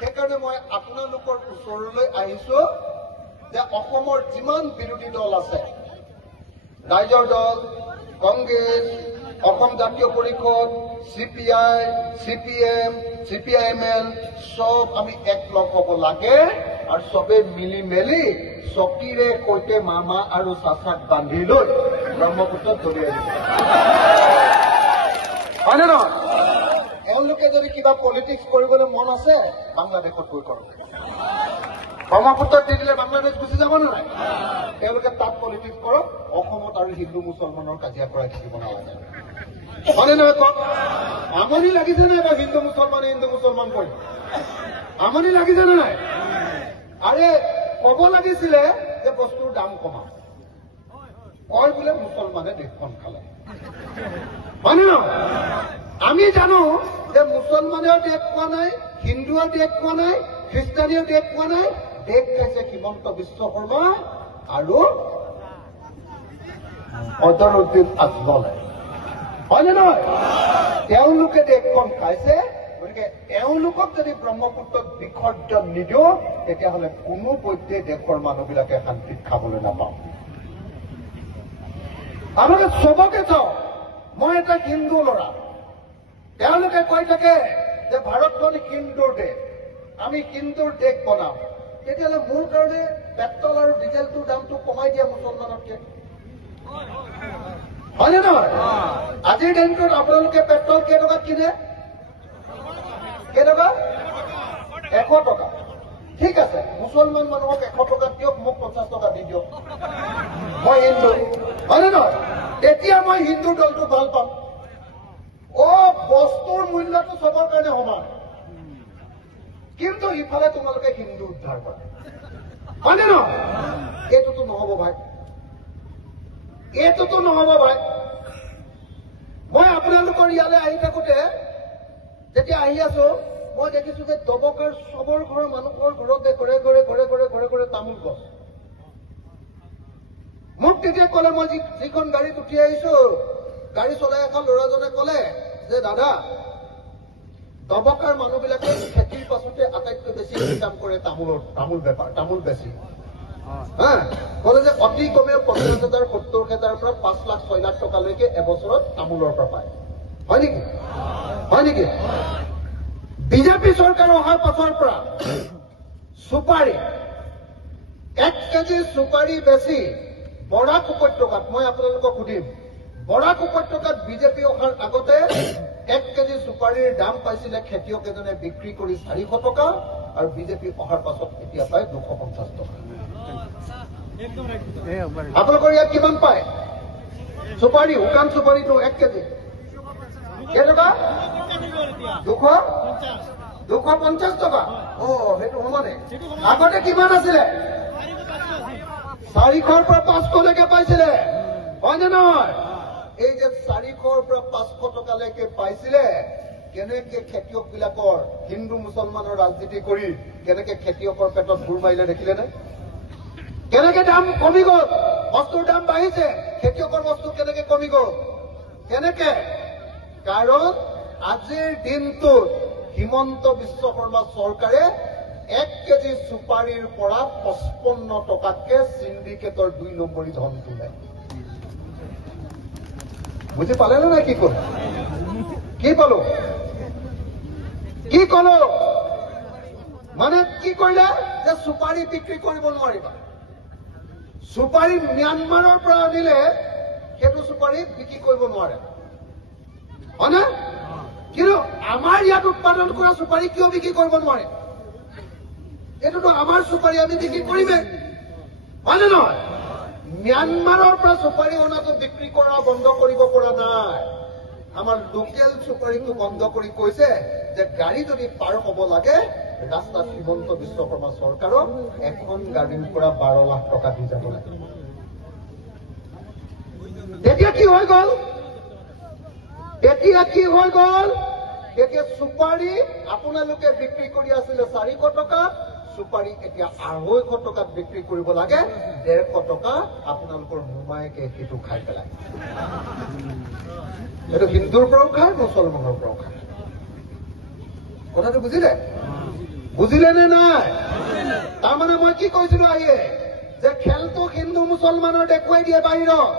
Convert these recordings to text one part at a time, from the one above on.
সেইকাৰণে মই আপোনালোকৰ ওচৰলৈ আহিছো যে অসমৰ যিমান বিৰোধী দল আছে, ৰাইজৰ দল, কংগ্ৰেছ, অসম জাতীয় পৰিষদ, CPI, CPM, CPIML সব আমি একলগ হ'ব লাগে আৰু সবে মিলি মেলি চকীৰে সৈতে মামা আৰু চাচাক বান্ধি লৈ ব্ৰহ্মপুত্ৰত দলিয়াই দিছে। হয়নে নহয়? এওঁলোকে যদি কিবা পলিটিক্স কৰিবলৈ মন আছে বাংলাদেশত গৈ কৰক। ব্ৰহ্মপুত্ৰত দি দিলে বাংলাদেশ গুচি যাব নাই? তেওঁলোকে তাত পলিটিক্স কৰক, অসমত আৰু হিন্দু মুছলমানৰ কাজিয়া কৰাই থাকিব নালাগে। হয়নে নহয় কওক? আমনি লাগিছে নাই বা হিন্দু মুছলমান কৰি? আমনি লাগিছে নে নাই? আৰে কব লাগিছিলে যে বস্তুৰ দাম কমা, কয় বোলে মুছলমানে দেশখন খালে। হয়নে নহয়? আমি জানো যে মুছলমানেও দেশ পোৱা নাই, হিন্দুৱেও দেশ পোৱা নাই, খ্ৰীষ্টানেও দেশ পোৱা নাই। দেশ খাইছে হিমন্ত বিশ্ব শৰ্মা আৰু অজহৰুদ্দিন আজমলে। হয়নে নহয়? তেওঁলোকে দেশখন খাইছে। গতিকে এওঁলোকক যদি ব্ৰহ্মপুত্ৰত বিসৰ্জন নিদিও তেতিয়াহ'লে কোনো পধ্যে দেশৰ মানুহবিলাকে শান্তিত খাবলৈ নাপাওঁ। আপোনালোকে চবকে চাওক, মই এটা হিন্দু ল'ৰা, তেওঁলোকে কৈ থাকে যে ভাৰতখন হিন্দুৰ দেশ, আমি হিন্দুৰ দেশ বনাম। তেতিয়াহ'লে মোৰ কাৰণে পেট্ৰল আৰু ডিজেলটোৰ দামটো কমাই দিয়া মুছলমানতকে। হয়নে নহয়? আজিৰ দিনটোত আপোনালোকে পেট্ৰল কেইটকাত কিনে? কেইটকা? 100 টকা। ঠিক আছে, মুছলমান মানুহক 100 টকা দিয়ক, মোক 50 টকা দি দিয়ক। মই হিন্দু, হয়নে নহয়? তেতিয়া মই হিন্দু দলটো ভাল পাম। বস্তুৰ মূল্যটো চবৰ কাৰণে সমান, কিন্তু ইফালে তোমালোকে হিন্দু উদ্ধাৰ কৰা। হয়নে নহয়? এইটোতো নহব ভাই, এইটোতো নহব ভাই। মই আপোনালোকৰ ইয়ালৈ আহি থাকোতে যেতিয়া আহি আছো, মই দেখিছো যে দবকাৰ চবৰ ঘৰৰ মানুহৰ ঘৰতে ঘৰে ঘৰে ঘৰে ঘৰে ঘৰে ঘৰে তামোল গছ। মোক তেতিয়া কলে, মই যিখন গাড়ীত উঠি আহিছো, গাড়ী চলাই এখন ল'ৰাজনে কলে যে দাদা, দবকাৰ মানুহবিলাকে খেতিৰ পাছতে আটাইতকৈ বেছি ইনকাম কৰে তামোল বেপাৰ, তামোল বেছি। কলে যে অতি কমেও 50,000-70,000 পৰা 5 লাখ 6 লাখ টকালৈকে এবছৰত তামোলৰ পৰা পায়। হয় নেকি? হয় নেকি? বিজেপি চৰকাৰ অহাৰ পাছৰ পৰা চুপাৰী, 1 কেজি চুপাৰী বেছি বৰাক উপত্যকাত, মই আপোনালোকক সুধিম, বৰাক উপত্যকাত বিজেপি অহাৰ আগতে 1 কেজি চুপাৰীৰ দাম পাইছিলে খেতিয়ক এজনে বিক্ৰী কৰি 400 টকা, আৰু বিজেপি অহাৰ পাছত এতিয়া পায় 250 টকা। আপোনালোকৰ ইয়াত কিমান পায় চুপাৰী? শুকান চুপাৰীটো 1 কেজি কেইটকা? 250 টকা। সেইটো সমানে। আগতে কিমান আছিলে? 400ৰ পৰা 500লৈকে পাইছিলে। হয়নে নহয়? এই যে 400ৰ পৰা 500 টকালৈকে পাইছিলে, কেনেকে খেতিয়ক বিলাকৰ হিন্দু মুছলমানৰ ৰাজনীতি কৰি কেনেকে খেতিয়কৰ পেটত গুৰ মাৰিলে দেখিলেনে? কেনেকে দাম কমি গ'ল, বস্তুৰ দাম বাঢ়িছে, খেতিয়কৰ বস্তু কেনেকে কমি গ'ল? কেনেকে? কাৰণ আজিৰ দিনটোত হিমন্ত বিশ্ব শৰ্মা চৰকাৰে 1 কেজি চুপাৰীৰ পৰা 55 টকাতকে চিণ্ডিকেটৰ 2 নম্বৰী ধন তোলে। বুজি পালে নে নাই? কি কলো? কি পালো? কি কলো? মানে কি কৰিলে? যে চুপাৰী বিক্ৰী কৰিব নোৱাৰিবা। চুপাৰী ম্যানমাৰৰ পৰা আনিলে সেইটো চুপাৰী বিক্ৰী কৰিব নোৱাৰে। হয়নে? কিন্তু আমাৰ ইয়াত উৎপাদন কৰা চুপাৰী কিয় বিক্ৰী কৰিব নোৱাৰে? এইটোতো আমাৰ চুপাৰী, আমি বিক্ৰী কৰিমেই, হয় নে নহয়? ম্যানমাৰৰ পৰা চুপাৰী অনাটো বিক্ৰী কৰা বন্ধ কৰিব পৰা নাই। আমাৰ লোকেল চুপাৰীটো বন্ধ কৰি কৈছে যে গাড়ী যদি পাৰ হ'ব লাগে ৰাস্তাত হিমন্ত বিশ্ব শৰ্মা চৰকাৰক এখন গাড়ীৰ পৰা 12 লাখ টকা দি যাব লাগে। তেতিয়া কি হৈ গ'ল? এতিয়া চুপাৰী আপোনালোকে বিক্ৰী কৰি আছিলে 400 টকা, চুপাৰী এতিয়া 250 টকাত বিক্ৰী কৰিব লাগে। 150 টকা আপোনালোকৰ মোমায়েকে সেইটো খাই পেলাই। এইটো হিন্দুৰ পৰাও খায়, মুছলমানৰ পৰাও খায়। কথাটো বুজিলে নে নাই? তাৰমানে মই কি কৈছিলো আহিয়ে, যে খেলটো হিন্দু মুছলমানৰ দেখুৱাই দিয়ে বাহিৰত,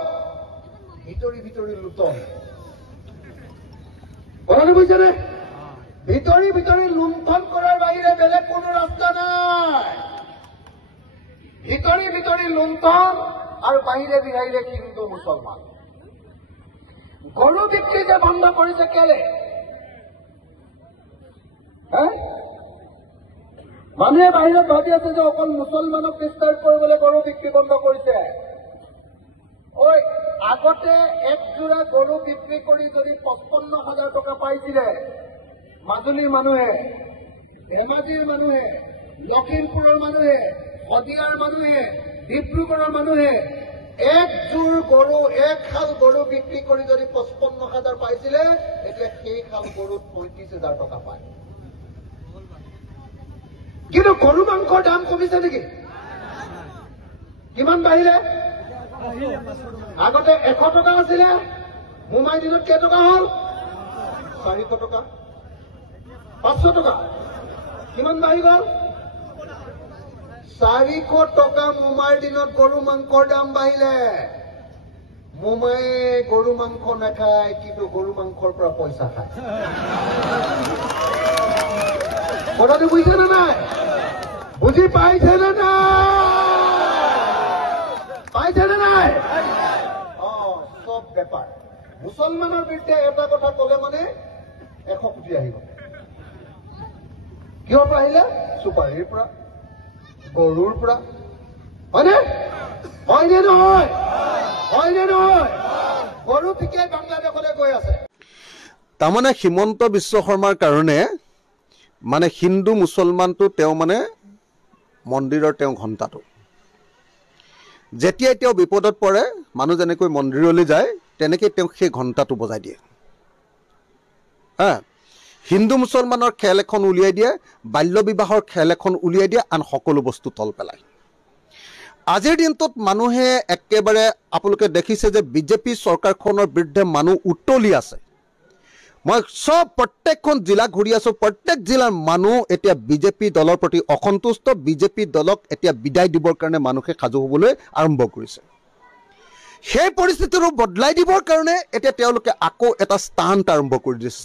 ভিতৰি লুটন। কথাটো বুজিছেনে? ভিতৰি লুণ্ঠন কৰাৰ বাহিৰে বেলেগ কোনো ৰাস্তা নাই। ভিতৰি লুণ্ঠন আৰু বাহিৰে হিন্দু মুছলমান। গৰু বিক্ৰী যে বন্ধ কৰিছে কেলে? মানুহে বাহিৰত ভাবি আছে যে অকল মুছলমানক ডিষ্টাৰ্ব কৰিবলৈ গৰু বিক্ৰী বন্ধ কৰিছে। আগতে এক যোৰা গৰু বিক্ৰী কৰি যদি 55,000 টকা পাইছিলে মাজুলীৰ মানুহে, ধেমাজিৰ মানুহে, লখিমপুৰৰ মানুহে, শদিয়াৰ মানুহে, ডিব্ৰুগড়ৰ মানুহে, একযোৰ গৰু, একশাল গৰু বিক্ৰী কৰি যদি 55,000 পাইছিলে, এতিয়া সেই শাল গৰুত 35,000 টকা পায়। কিন্তু গৰু মাংসৰ দাম কমিছে নেকি? কিমান বাঢ়িলে? আগতে 100 টকা আছিলে, মোমাই দিনত কেইটকা হ'ল? 400 টকা, 500 টকা। কিমান বাঢ়ি গ'ল? 400 টকা মোমাইৰ দিনত গৰু মাংসৰ দাম বাঢ়িলে। মোমায়ে গৰু মাংস নাখায়, কিন্তু গৰু মাংসৰ পৰা পইচা খায়। কথাটো বুজিছে নে নাই? বুজি পাইছে নে নাই? চব বেপাৰ। মুছলমানৰ বিৰুদ্ধে এটা কথা কলে মানে 100 কোটি আহিব। কিহৰ পৰা আহিলে? চুপাৰীৰ পৰা, গৰুৰ পৰা। হয়নে নহয়? গৰু ঠিকেই বাংলাদেশলৈ গৈ আছে। তাৰমানে হিমন্ত বিশ্ব শৰ্মাৰ কাৰণে মানে হিন্দু মুছলমানটো তেওঁ মানে মন্দিৰৰ তেওঁ ঘণ্টাটো। যেতিয়াই তেওঁ বিপদত পৰে, মানুহ যেনেকৈ মন্দিৰলৈ যায়, তেনেকৈ তেওঁ সেই ঘণ্টাটো বজাই দিয়ে। হিন্দু মুছলমানৰ খেল এখন উলিয়াই দিয়ে, বাল্য বিবাহৰ খেল এখন উলিয়াই দিয়ে, আন সকলো বস্তু তল পেলায়। আজিৰ দিনটোত মানুহে একেবাৰে আপোনালোকে দেখিছে যে বিজেপি চৰকাৰখনৰ বিৰুদ্ধে মানুহ উতলি আছে। মই প্ৰত্যেকখন জিলা ঘূৰি আছো, প্ৰত্যেক জিলাৰ মানুহ এতিয়া বিজেপি দলৰ প্ৰতি অসন্তুষ্ট। বিজেপি দলক এতিয়া বিদায় দিবৰ কাৰণে মানুহে সাজু হ'বলৈ আৰম্ভ কৰিছে। সেই পৰিস্থিতিটো বদলাই দিবৰ কাৰণে এতিয়া তেওঁলোকে আকৌ এটা ষ্টাণ্ট আৰম্ভ কৰি দিছে।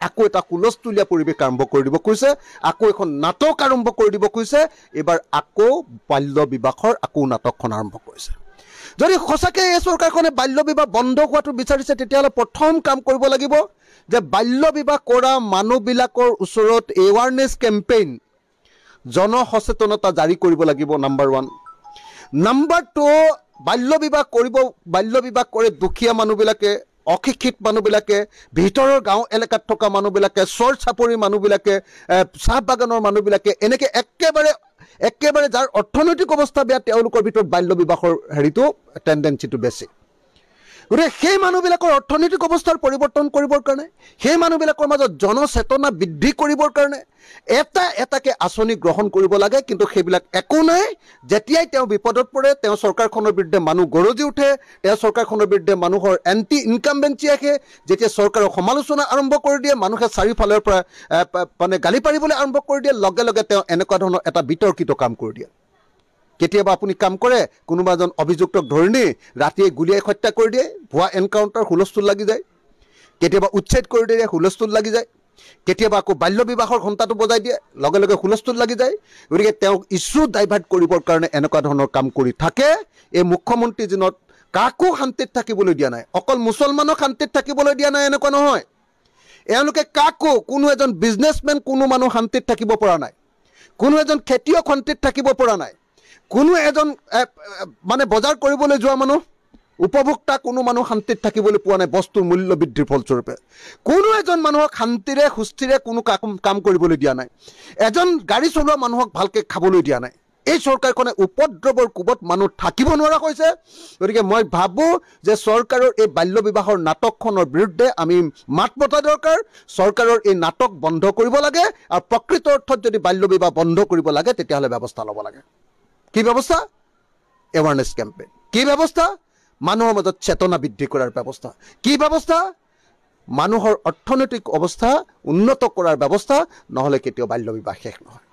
আকৌ এটা হুলস্থুলীয়া পৰিৱেশ আৰম্ভ কৰি দিব কৈছে, আকৌ এখন নাটক আৰম্ভ কৰি দিব কৈছে। এইবাৰ আকৌ বাল্য বিবাহৰ আকৌ নাটকখন আৰম্ভ কৰিছে। যদি সঁচাকৈ এই চৰকাৰখনে বাল্য বিবাহ বন্ধ হোৱাটো বিচাৰিছে, তেতিয়াহ'লে প্ৰথম কাম কৰিব লাগিব যে বাল্য বিবাহ কৰা মানুহবিলাকৰ ওচৰত এৱাৰনেছ কেম্পেইন, জনসচেতনতা জাৰি কৰিব লাগিব। নাম্বাৰ 1। নাম্বাৰ 2, বাল্য বিবাহ কৰে দুখীয়া মানুহবিলাকে, অশিক্ষিত মানুহবিলাকে, ভিতৰৰ গাঁও এলেকাত থকা মানুহবিলাকে, চৰ চাপৰি মানুহবিলাকে, চাহ বাগানৰ মানুহবিলাকে, এনেকৈ একেবাৰে যাৰ অৰ্থনৈতিক অৱস্থা বেয়া, তেওঁলোকৰ ভিতৰত বাল্য বিবাহৰ টেণ্ডেঞ্চিটো বেছি। গতিকে সেই মানুহবিলাকৰ অৰ্থনৈতিক অৱস্থাৰ পৰিৱৰ্তন কৰিবৰ কাৰণে, সেই মানুহবিলাকৰ মাজত জনচেতনা বৃদ্ধি কৰিবৰ কাৰণে এটাকে আঁচনি গ্ৰহণ কৰিব লাগে। কিন্তু সেইবিলাক একো নাই। যেতিয়াই তেওঁ বিপদত পৰে, তেওঁ চৰকাৰখনৰ বিৰুদ্ধে মানুহ গৰজি উঠে, তেওঁ চৰকাৰখনৰ বিৰুদ্ধে মানুহৰ এণ্টি ইনকামবেঞ্চি আহে, যেতিয়া চৰকাৰৰ সমালোচনা আৰম্ভ কৰি দিয়ে, মানুহে চাৰিওফালৰ পৰা মানে গালি পাৰিবলৈ আৰম্ভ কৰি দিয়ে, লগে লগে তেওঁ এনেকুৱা ধৰণৰ এটা বিতৰ্কিত কাম কৰি দিয়ে। কেতিয়াবা আপুনি কাম কৰে, কোনোবা এজন অভিযুক্তক ধৰি নি ৰাতিয়ে গুলিয়াই হত্যা কৰি দিয়ে, ভুৱা এনকাউণ্টাৰ, হুলস্থুল লাগি যায়। কেতিয়াবা উচ্ছেদ কৰি দিয়ে, হুলস্থুল লাগি যায়। কেতিয়াবা আকৌ বাল্য বিবাহৰ ঘণ্টাটো বজাই দিয়ে, লগে লগে হুলস্থুল লাগি যায়। গতিকে তেওঁক ইছ্যু ডাইভাৰ্ট কৰিবৰ কাৰণে এনেকুৱা ধৰণৰ কাম কৰি থাকে। এই মুখ্যমন্ত্ৰীজনত কাকো শান্তিত থাকিবলৈ দিয়া নাই, অকল মুছলমানক শান্তিত থাকিবলৈ দিয়া নাই এনেকুৱা নহয়। এওঁলোকে কাকো কোনো এজন বিজনেছমেন কোনো মানুহ শান্তিত থাকিব পৰা নাই, কোনো এজন খেতিয়ক শান্তিত থাকিব পৰা নাই, কোনো এজন মানে বজাৰ কৰিবলৈ যোৱা মানুহ উপভোক্তা কোনো মানুহ শান্তিত থাকিবলৈ পোৱা নাই বস্তুৰ মূল্য বৃদ্ধিৰ ফলস্বৰূপে। কোনো এজন মানুহক শান্তিৰে সুস্থিৰে কোনো কাম কৰিবলৈ দিয়া নাই, এজন গাড়ী চলোৱা মানুহক ভালকৈ খাবলৈ দিয়া নাই। এই চৰকাৰখনে উপদ্ৰৱৰ কোবত মানুহ থাকিব নোৱাৰা হৈছে। গতিকে মই ভাবোঁ যে চৰকাৰৰ এই বাল্য বিবাহৰ নাটকখনৰ বিৰুদ্ধে আমি মাত মতা দৰকাৰ। চৰকাৰৰ এই নাটক বন্ধ কৰিব লাগে আৰু প্ৰকৃত অৰ্থত যদি বাল্য বিবাহ বন্ধ কৰিব লাগে তেতিয়াহ'লে ব্যৱস্থা ল'ব লাগে। কি ব্যৱস্থা? Awareness campaign. কি ব্যৱস্থা? মানুহৰ মাজত চেতনা বৃদ্ধি কৰাৰ ব্যৱস্থা। কি ব্যৱস্থা? মানুহৰ অৰ্থনৈতিক অৱস্থা উন্নত কৰাৰ ব্যৱস্থা, নহ'লে কেতিয়াও বাল্য বিবাহ শেষ নহয়।